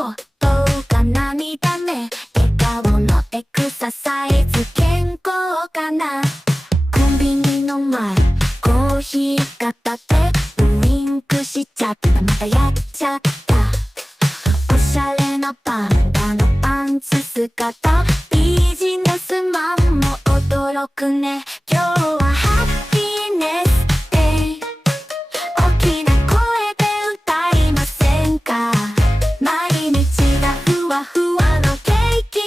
ことが何だね笑顔のエクササイズ健康かなコンビニの前コーヒー片手ウインクしちゃったまたやっちゃったおしゃれなパンダのパンツ姿ビジネスマンも驚くね今日はハッピーネスデイ大きな声で歌いませんか毎日がふわふわのケーキ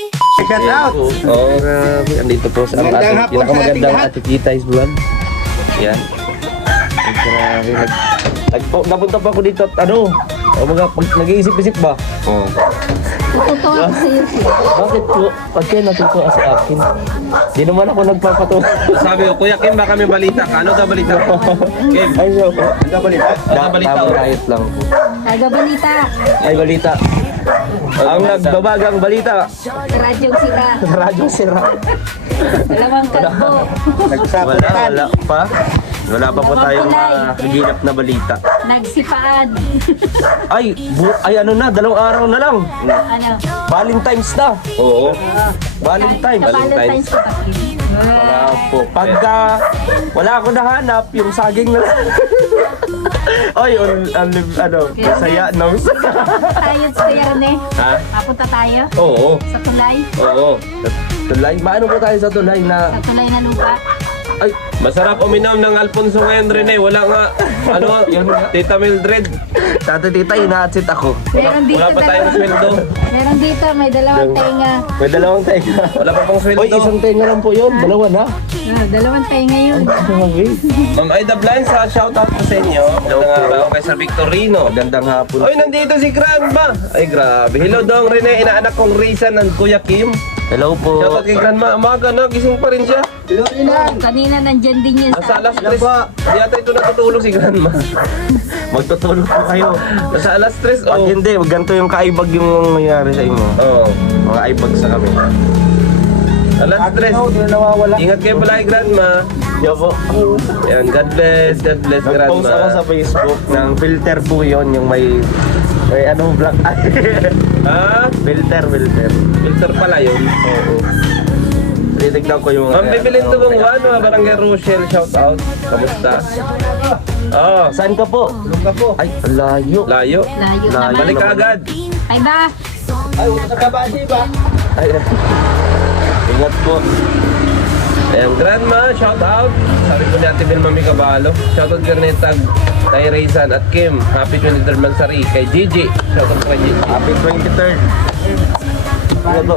Shout out! Oo, grabe. Andito po sa ang Magandang ating hapon sa pinakamagandang ating lahat. Ate Kitay's vlog. Yan. Ay, grabe. Napunta pa ako dito at ano, nag-iisip-isip ba? Oo. Tutuwa ko sa'yo. Bakit po? Ba't kayo natutuwa sa akin? Di naman ako nagpapatuwa. Sabi ko, Kuya Kim, baka may balita ka. Ano daw balita ko? Kim, Ay, so, ano balita? Ano balita ko? Diet lang po. Aga balita. Ay, balita. Ang nagbabagang balita. Radyong sila. Radyo sira. Dalawang kalbo. Wala pa. Wala pa po tayong naginap na balita. Nagsipaan. Ay, ano na, 2 araw na lang. Ano? Valentine's na. Oo. Valentine's. Valentine's ko pa. Wala po. Pagka wala ako nahanap, yung saging na lang. Oy, masaya, no? Tayo sa Kuya Rene. Ha? Papunta tayo Oo. sa tulay. Oo. Tulay. Maano po tayo sa tulay na... Sa tulay na lupa. Ay, Masarap uminom ng Alfonso ngayon, Rene. Wala nga, ano, Tita Mildred. tita, inaatsit ako. Meron dito. Wala pa tayong sweldo. Meron dito. May dalawang tenga. May 2 tenga. Wala pa pang sweldo. Oy, 1 tenga lang po yun. 2 na. Dalawang tenga yun. Grabe. Ma'am Aida Blanza, shout out po sa inyo. Magandang araw kay Sir Victorino. Magandang hapon. Oy, nandito si Grandma. Ay, grabe. Hello dong, Rene. Inaanak kong Risa ng Kuya Kim. Hello po. Shout out kay Grandma. Umaga na, gising pa rin siya. Kanina nandyan din yun Nasa sa... alas 3. Di yata ito natutulog si Grandma. Magtutulog po kayo. Nasa alas 3, Pag oh. hindi, ganito yung kaibag yung nangyari sa inyo. Oh. Mga aibag sa kami. Alas 3. nawawala. Ingat kayo pala kay Grandma. Yo po. Yan, God bless Nag-post Grandma. ako sa Facebook ng filter po yun, yung may anong black Ha? filter. Filter pala yun. Oo. Titignan ko yung... Ma'am, bibilin to bang one, mga Barangay Rochelle, shout out. Kamusta? Oh, Saan ka po? Ay, layo. layo. Layo naman. Balik ka agad. Ay ba? Ay, ingat po. Ayan, Grandma, shout out. Sabi ko ni Ate Bel Mami Caballo. Shout out Garnetag, kay Raysan at Kim. Happy 23rd Mansari. Kay Gigi. Shout out kay Gigi. Happy 23rd. Ano po?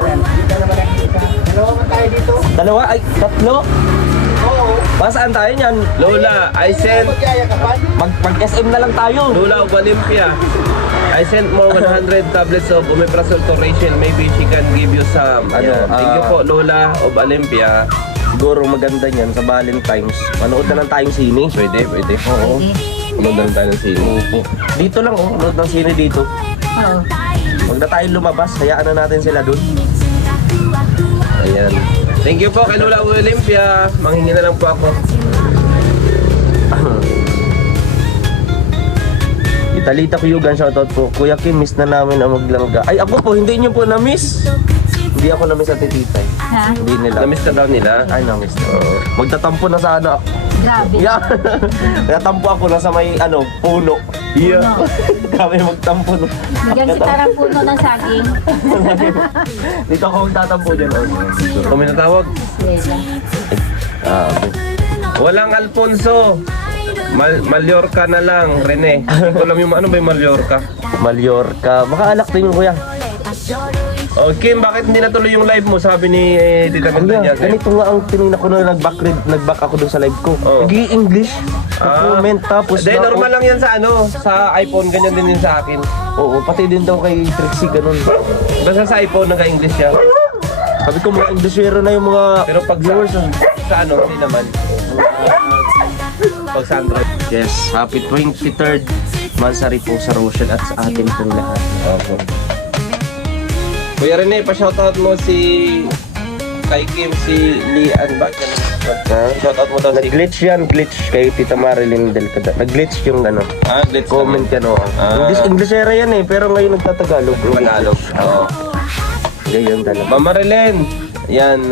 Dalawa? Ay, 3? Oo. Saan tayo niyan? Lola, I sent Mag-SM na lang tayo. Lola of Olympia. I sent more 100 tablets of omeprazole to Rachel. Maybe she can give you some. Ano, Yeah, thank you po, Lola of Olympia. Siguro maganda niyan sa Valentine's. Manood na lang tayong sine. Pwede. Oo. Tulog na rin tayo ng sino. Opo. Dito lang, oh. Manood ng sine dito. Oo. Huwag na tayong lumabas. Hayaan na natin sila dun. Ayan. Thank you po kay Lola of Olympia. Manghingi na lang po ako. Italita Kuyugan, shoutout po. Kuya Kim, miss na namin ang maglangga. Ay, ako po, hindi niyo po na-miss. Hindi ako na-miss at tititay. Ha? Hindi nila. Na-miss na daw nila. Ay, na-miss na. Magtatampo na sana ako. Grabe. Yeah. Nagtatampo ako na sa may, puno. Yeah. Kami magtampo. No. Diyan si Tarang puno ng saging. Dito ako magtatampo dyan. Kung may natawag. Okay. Walang Alfonso. Mallorca na lang, Rene. Hindi ko alam yung ano ba yung Mallorca. Mallorca. Baka alak din yung kuya. Oh, Kim, bakit hindi natuloy yung live mo? Sabi ni Tita Mildred Kuya, niya. ganito nga ang tinignan ko na nag-back ako dun sa live ko. Oo. Nag-i-English. Comment tapos Hindi, normal lang yan sa ano. Sa iPhone, ganyan din yun sa akin. Oo, pati din daw kay Trixie ganun. Basta sa iPhone, naka-English siya. Sabi ko mga Englishero na yung mga Pero pag viewers. sa ano, hindi naman. Pag sa Android. Yes, happy 23rd Mansari po sa Rochelle at sa atin pong lahat. Okay. Kuya Rene, pa-shoutout mo si kay Kim, si Lian ba? Shoutout mo daw si... Nag-glitch yan, glitch kay Tita Marilyn Del Cada. Nag-glitch yung ano. Let's Comment yan o. Englishera yan eh, pero ngayon nagtatagalog. Tagalog. Oo. Ganyan talaga. Mama Marlene. Yan,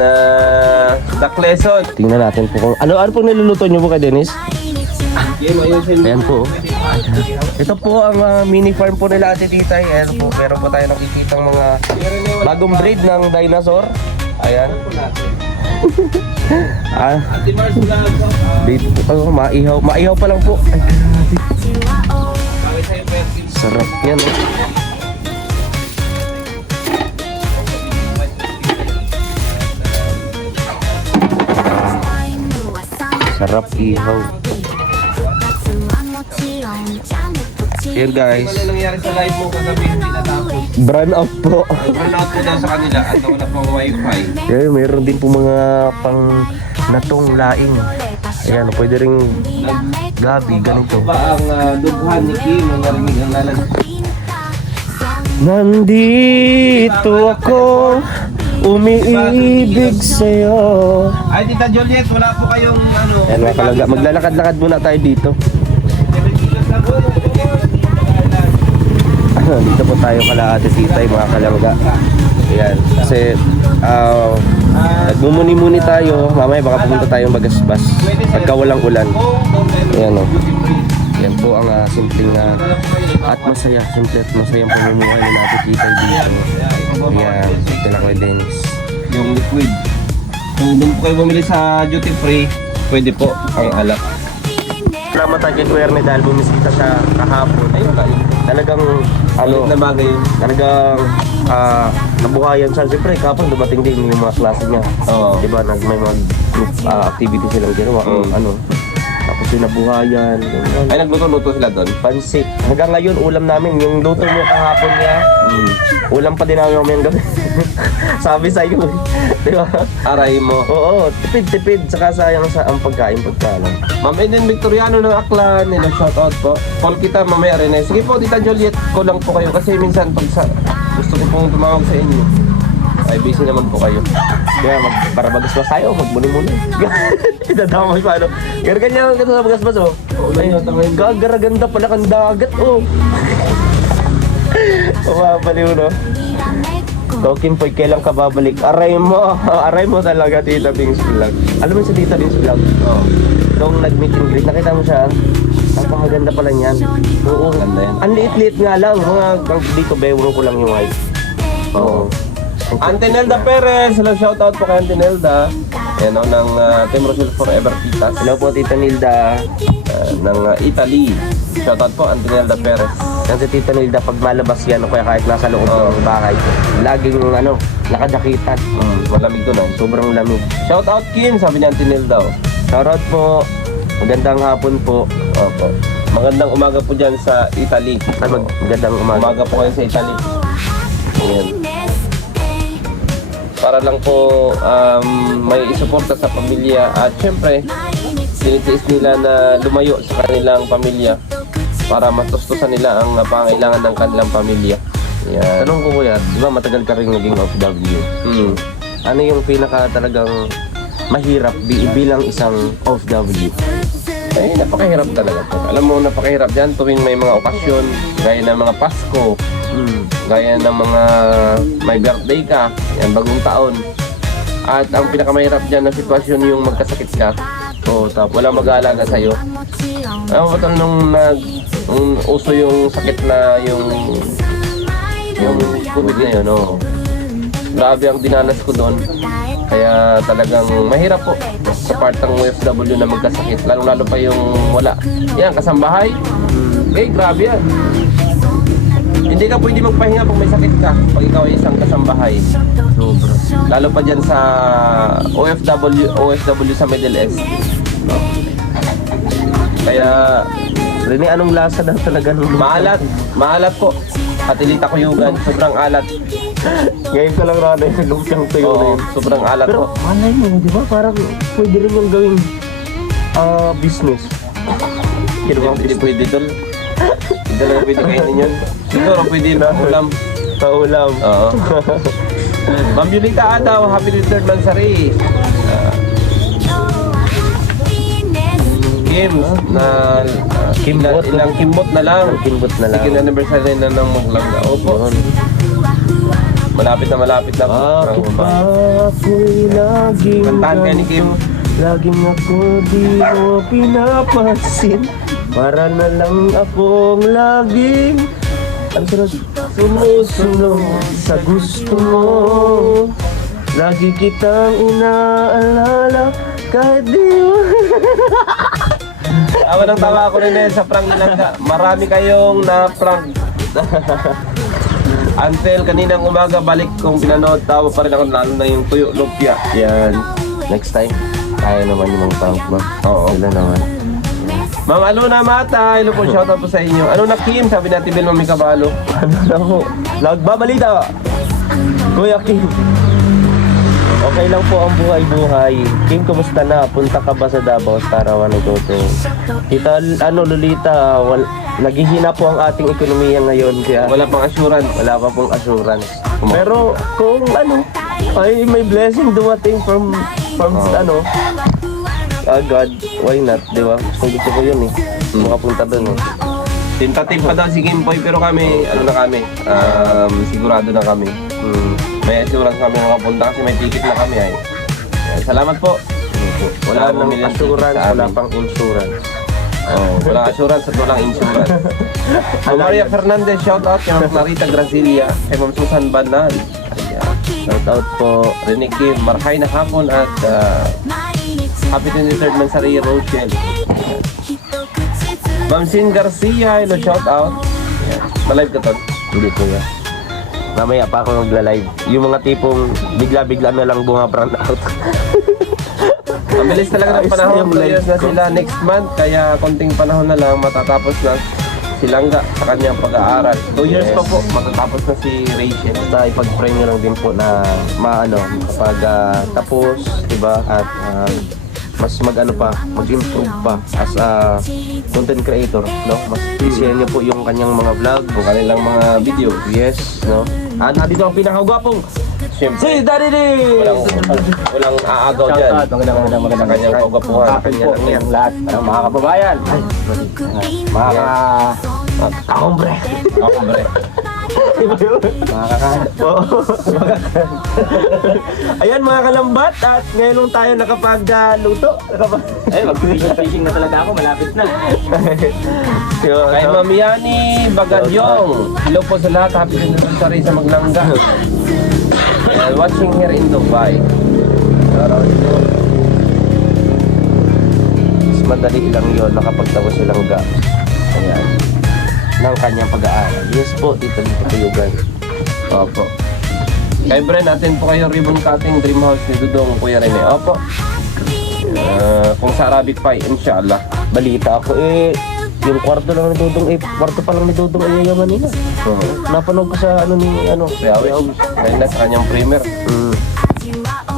Duck Lesson. Tingnan natin po kung ano po niluluto niyo po kay Dennis? Game, ayusin mo. Ayan po. Ito po ang mini farm po nila Ate Titay. Ayan po, meron po tayo nakikitang mga bagong breed ng dinosaur. Ayan. Ate Mars Vlog. Dito po, maihaw pa lang po. Ay, grabe. Sarap yan oh. Sarap ihaw. Here guys, Ano nangyari sa live mo kagabi? Hindi natapos. brand out po. Burnout po daw sa kanila at wala pang wifi. Yeah, mayroon din po mga pang natong laing. Ayan, pwede ring gabi, ganito. Ba ang dughan ni Kim ang narinig ang lalag? Nandito ako, umiibig sa'yo. Ay, Tita Juliet, wala po kayong ano... Ayan mga kalangga, maglalakad-lakad muna tayo dito. Dito po tayo kala Ate Titay mga kalangga. Ayan, kasi nagmumuni-muni tayo. Mamaya baka pumunta tayong Bagasbas pagka walang ulan. Ayan o. Yan po ang simpleng at masaya. Simple at masayang pamumuhay ni Ate Titay dito. Ayan, ito na kay Dennis. Yung liquid. Kung doon po kayo bumili sa duty free, pwede po ang alak. Salamat tayo kay Kuya Erne dahil bumisita siya kahapon. Ayun, talagang ano, Na bagay yun. talagang nabuhayan siya. Siyempre kahapon dumating din yung mga klase niya. Oo. Diba, may mga group activity silang ginawa. O, ano, tapos yung nabuhayan. Ganyan. Ay, nagluto-luto sila doon. Pansit. Hanggang ngayon, ulam namin. Yung luto mo kahapon niya, ulam pa din namin mamayang gabi. Sabi sa iyo, di ba? Aray mo. Oo, tipid-tipid. Saka sayang sa ang pagkain pagkalan. Ma'am Eden Victoriano ng Aklan, nila shoutout po. Call kita mamaya rin eh. Sige po, Tita Juliet, call lang po kayo. Kasi minsan pag gusto ko pong tumawag sa inyo. Ay, busy naman po kayo. Kaya para magasmas tayo, magmuni-muni. Idadamay pa ano. Kaya ganyan ang sa magasmas oh. Ay, gagaraganda pala kang dagat oh. Pumapaliw no. Tokin po, kailan ka babalik? Aray mo talaga Tita Bings Vlog. Alam mo sa Tita Bings Vlog? Oo. Nung nag-meet and greet, nakita mo siya. Napakaganda pala niyan. Oo, Ganda yan. ang liit-liit nga lang. Mga dito, bewro ko lang yung height. Oo. Auntie Nelda Perez, hello, shoutout po kay Auntie Nelda. Yan o, ng Team Rochelle Forever Pitas. Hello po Tita Nilda. Ng Italy. Shoutout po, Auntie Nelda Perez. Yan si Tita Nilda, pag malabas yan o kaya kahit nasa loob ng bahay, laging nakadakitan. Malamig doon Sobrang lamig. Shoutout Kim, sabi ni Auntie Nelda. Shoutout po. Magandang hapon po. Opo. Magandang umaga po dyan sa Italy. Ay, magandang umaga. Umaga po kayo sa Italy. Ayan. Para lang po may isuporta sa pamilya at syempre tinitiis nila na lumayo sa kanilang pamilya para matustusan nila ang pangailangan ng kanilang pamilya. Yan. Tanong ko kuya, di ba matagal ka rin naging OFW? Ano yung pinaka talagang mahirap bilang isang OFW? Eh, napakahirap talaga to. Alam mo, napakahirap dyan tuwing may mga okasyon, gaya ng mga Pasko, gaya ng mga may birthday ka, yan, bagong taon. At ang pinakamahirap dyan na sitwasyon yung magkasakit ka. So, walang mag-aalaga sa'yo. Alam mo ba nung uso yung sakit na yung COVID na yun, oh. Grabe ang dinanas ko doon. Kaya talagang mahirap po sa part ng OFW na magkasakit. Lalo pa yung wala. Yan, kasambahay. Eh, grabe yan. Hindi ka pwede magpahinga pag may sakit ka. Pag ikaw ay isang kasambahay. Sobra. Lalo pa dyan sa OFW sa Middle East. No? Kaya Rene, anong lasa daw talaga nung maalat po. Katilita ko yugan, sobrang alat. Ngayon ko lang rado yung lumpiyang tuyo na Oo, yun. sobrang alat Pero po. malay mo, di ba? Parang pwede rin yung gawing business. Hindi pwede doon. Hindi lang pwede kainin yun. Siguro pwede na ulam. Paulam. Oo. Ma'am Julita Adaw, happy return Mansari. James na Kimbot. ilang kimbot na lang. Ang kimbot na lang. Second anniversary na ng Maglangga. Opo. Yun. Malapit na po. Bakit ba ako'y laging Kantahan kayo ni Kim. Laging ako di mo pinapansin. Para na lang akong laging ang sunod sumusunod sa gusto mo. Lagi kitang inaalala kahit di mo. Nang tawa ako rin sa prank nila. Marami kayong na-prank. Until kaninang umaga balik kong pinanood, tawa pa rin ako, lalo na yung tuyo lumpia. Yan. Next time, kaya naman yung mga prank ba? Oo. Sila naman. Ma'am Aluna Mata, hello po, shoutout po sa inyo. Ano na Kim? Sabi natin Bill Mami Kabalo. Ano na ho? Nagbabalita! Kuya Kim. Okay lang po ang buhay-buhay. Kim, kumusta na? Punta ka ba sa Davao para Wanagote? Tita, Lolita, naghihina po ang ating ekonomiya ngayon. Kaya Wala pang assurance. wala pa pong assurance. Pero kung ay may blessing dumating from God, why not, di ba? Gusto ko yun eh. Makapunta doon eh. Tentative pa daw si Kim Boy, pero kami, sigurado na kami. May assurance kami makapunta kasi may ticket na kami ay. Salamat po. Wala Salamat nang million assurance, tickets sa wala amin. pang insurance. Walang assurance at walang insurance. Ma'am Maria Fernandez, shout out kay Ma'am Clarita Gracilia, kay Ma'am Susan Banal. Ayan. Shout out po. Rinig Kim, marhay na hapon at happy 23rd man sa Ray Rochelle. Ayan. Ma'am Sin Garcia, hello, shout out. Ayan. Na-live ka to? Hindi ko yan. Mamaya pa ako magla-live. Yung mga tipong bigla-bigla na lang bumabrown out. Mabilis talaga ng Ayos na panahon. yung 2 years live na ko. sila next month, kaya konting panahon na lang matatapos na si Langga sa kanyang pag-aaral. 2 years Yes. pa po, matatapos na si Rachel. Basta ipag-pray nyo lang din po na kapag tapos, diba? At mas mag-improve pa as a content creator, no? Mas i-share nyo po yung kanyang mga vlog, Kung kanilang mga video. yes, no? At dito ang pinakagwapong Siyempre, si Daddy D! walang aagaw dyan. Sa kanyang kaugapuhan. Kanya lang yan. lahat, mga kababayan, mga kakombre. Hombre. Ayan mga kalambat, at ngayon lang tayo nakapag-luto. Ay, mag-fishing na talaga ako, malapit na. Kay Ma'am Yani Bagadyong. Hello po sa lahat. Happy anniversary sa Maglangga. Watching here in Dubai. Mas madali lang yun nakapagtapos silang ayan, ng kanyang pag-aaral. Yes po, dito po yung guys. Opo. Kay Bren, natin po kayo ribbon cutting Dream House ni Dudong, Kuya Rene. Opo. Kung sa Arabic Pie, inshallah. Balita ako yung kwarto lang ni Dudong, kwarto pa lang ni Dudong ay yaman nila. Napanood ko sa Kaya dahil na sa kanyang primer.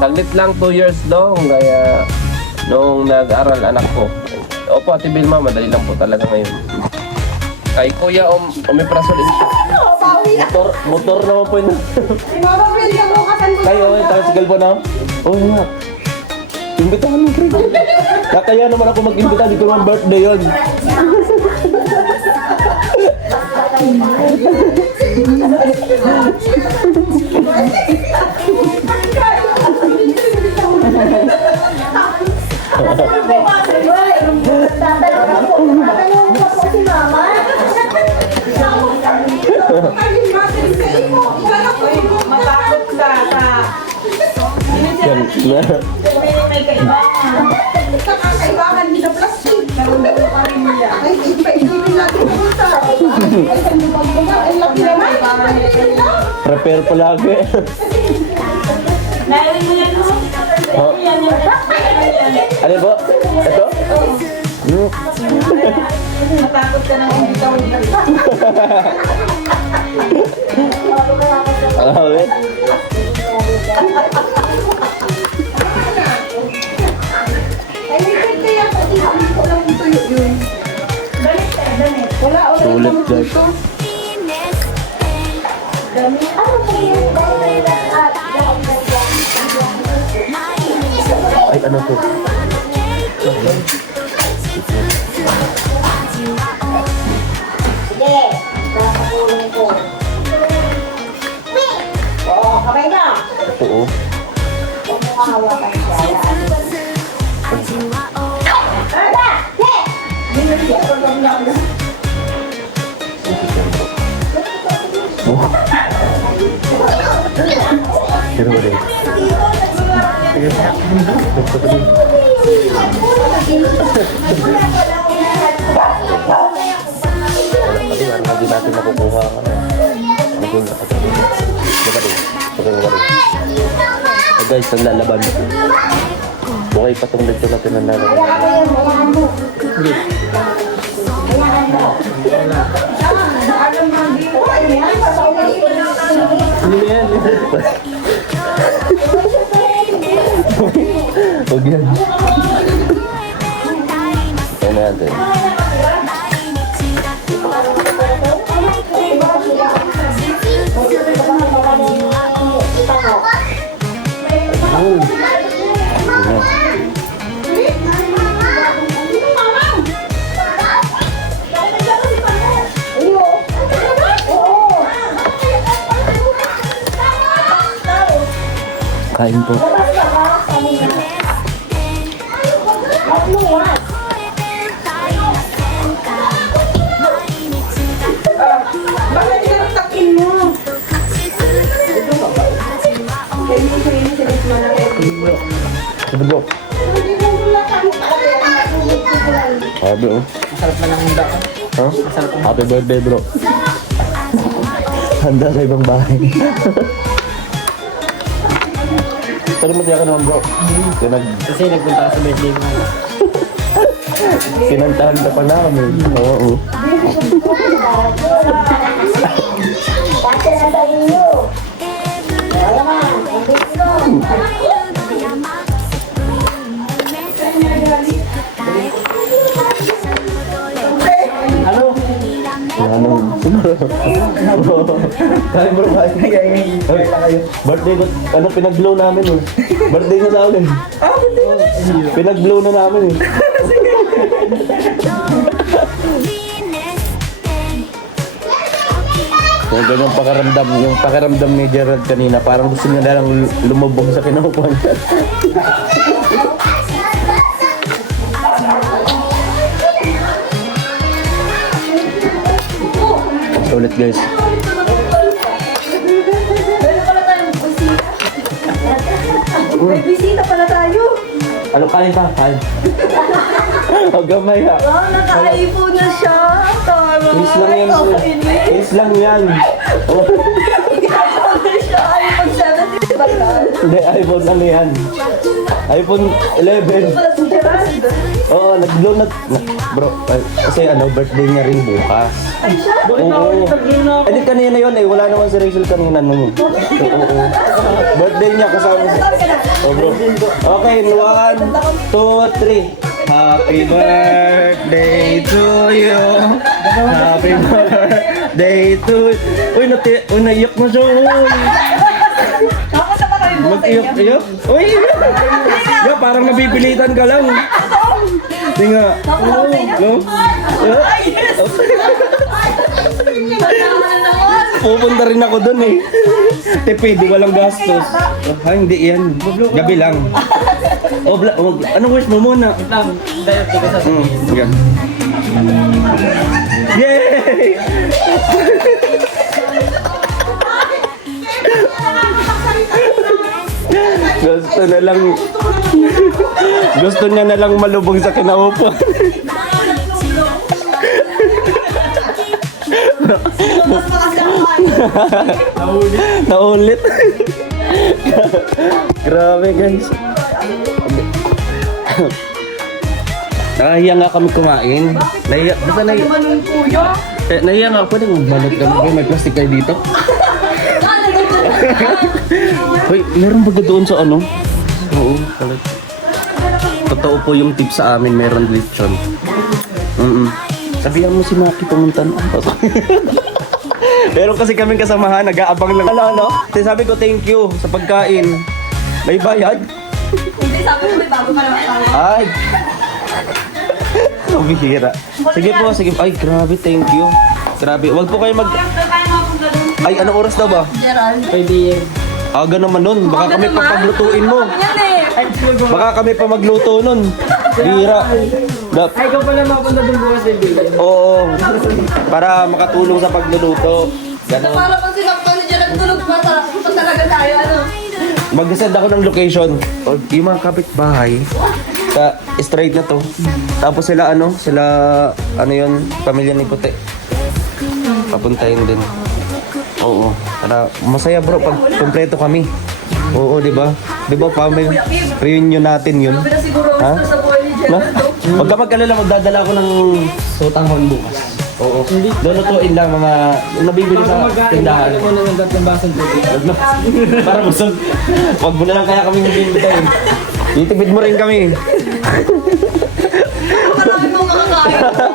Saglit lang, 2 years daw. Kaya nung nag-aral anak ko. Opo, Ate Vilma, madali lang po talaga ngayon. Kay Kuya Omeprazole. motor naman po yun. Kayo, tayo sa Galbo na. Oo nga. Imbitahan mo, Greg. Kakaya naman ako mag-imbitahan. Dito naman birthday yun. Yan. Kakailangan nila plastic. Ay, ipaigilin natin punta. Ay, laki naman. Prepare palagi. Oh. Ano po? Ito? Matakot ka nang hindi ka ulit. Alawit? Ay, likod kaya ko. Hindi ko lang tuyo yun. Dalit. Wala, wala. Sulit, guys. Ay, ano to? Oo. Pero ba rin? Pati parang hindi natin makukuha ka na. Ano na kasi? Diba rin? Guys, naglalaban. Bukay pa itong dito natin ang lalaban. Huwag yan. Kaya natin. Kain po. Bakit tinatakin mo? Bro. Sabi oh. Masarap na lang handa. Huh? Happy birthday bro. Handa sa ibang bahay. Pero masaya ka naman bro. Kasi nagpunta ka sa birthday mo. Kinantahan ka pa namin. Oo. Ano? Kain bro, kain. Birthday ko, ano pinag-blow namin eh. Birthday na sa amin. Pinag-blow na namin eh. Yung ganyang pakaramdam, yung pakaramdam ni Gerald kanina, parang gusto niya na lang lumubog sa kinukuhan. Ulit guys. May bisita pala tayo. Ano kain pa? Kain. Ang gamay ha. Oh, naka-iPhone na siya. Tara. Please lang yan. Please lang yan. Oh. iPhone na siya. iPhone 17 ba yan? Hindi, iPhone ano yan? iPhone 11. Wala si Gerald. Oo, nag-blow na... Bro, kasi ano, birthday niya rin bukas. Oo. Eh di kanina yun eh, wala naman si Rachel kanina nun. Oo. Birthday niya kasama si... Oh bro. Okay, 1, 2, 3. Happy birthday to you. Happy birthday to you. Uy, naiyak mo siya. Nakakasama kayo mo. Mag-iyak-iyak? Uy! Ya, parang nabibilitan ka lang. Hindi nga. No? Pupunta rin ako dun eh. Tipid, walang gastos. Ah, hindi yan. Gabi lang. Anong wish mo muna? Lang, dahil di ka sasabihin. Yan. Yay! Gusto niya na lang malubog sa kinaupo. Naulit. Grabe guys. Nahiya nga kami kumain. Basta nahiya nga ako. Pwede magbalot kami. May plastic kayo dito. Hoy, meron ba doon sa ano? Oo, kalat. Totoo po yung tip sa amin, meron lechon. Sabihan mo si Maki pumunta na. Meron kasi kaming kasamahan, nag-aabang lang. Ano? Sabi ko thank you sa pagkain. May bayad? Hindi, sabi ko may bago pa naman tayo. Ay! Bihira. Sige po, sige. Ay, grabe, thank you. Grabe, wag po kayo mag... Ay, ano oras daw ba? Gerald. 5 AM. Aga naman nun. Baka kami pa paglutuin mo. Baka kami pa magluto nun. Bira. Ay, ikaw pala mapunta doon bukas sa building. Oo. Para makatulong sa pagluluto. Ganon. Para pag sinakpan niya dyan, nagtulog pa talaga tayo, ano? Mag-send ako ng location. O, yung mga kapitbahay. Straight na to. Tapos sila yun, pamilya ni Puti. Papuntahin din. Oo. Para masaya bro pag kumpleto kami. Oo, di ba? Di ba family reunion natin yun? Ha? Na? Huwag ka mag-alala, magdadala ako ng Sotanghon bukas. oo. Lulutuin lang mga nabibili sa tindahan. Ako na ng tatlong basong tubig. Wag na. Para busog. Wag mo na lang kaya kami mag-invitahin. Itipid mo rin kami. Marami mong makakain.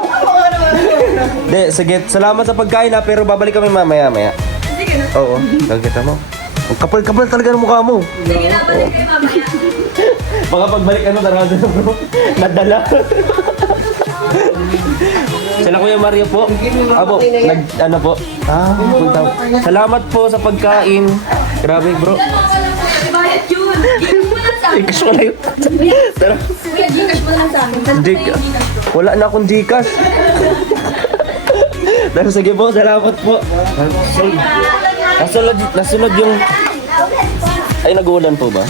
De, sige, salamat sa pagkain ha, pero babalik kami mamaya-maya. Sige na. Oo, nakikita mo. Ang kapal-kapal talaga ng mukha mo. Sige na, balik kayo mamaya. Baka pagbalik tarado na bro. Nadala. Sila Kuya Mario po. Abo, ano po? Punta. Salamat po sa pagkain. Grabe bro. Bayad yun. Gcash mo lang sa akin. Gcash ko na yun. Pero, Kuya, Gcash mo lang sa akin. wala na akong Gcash. Pero sige po, salamat po. Nasunod yung... Ay, nag-uulan po ba?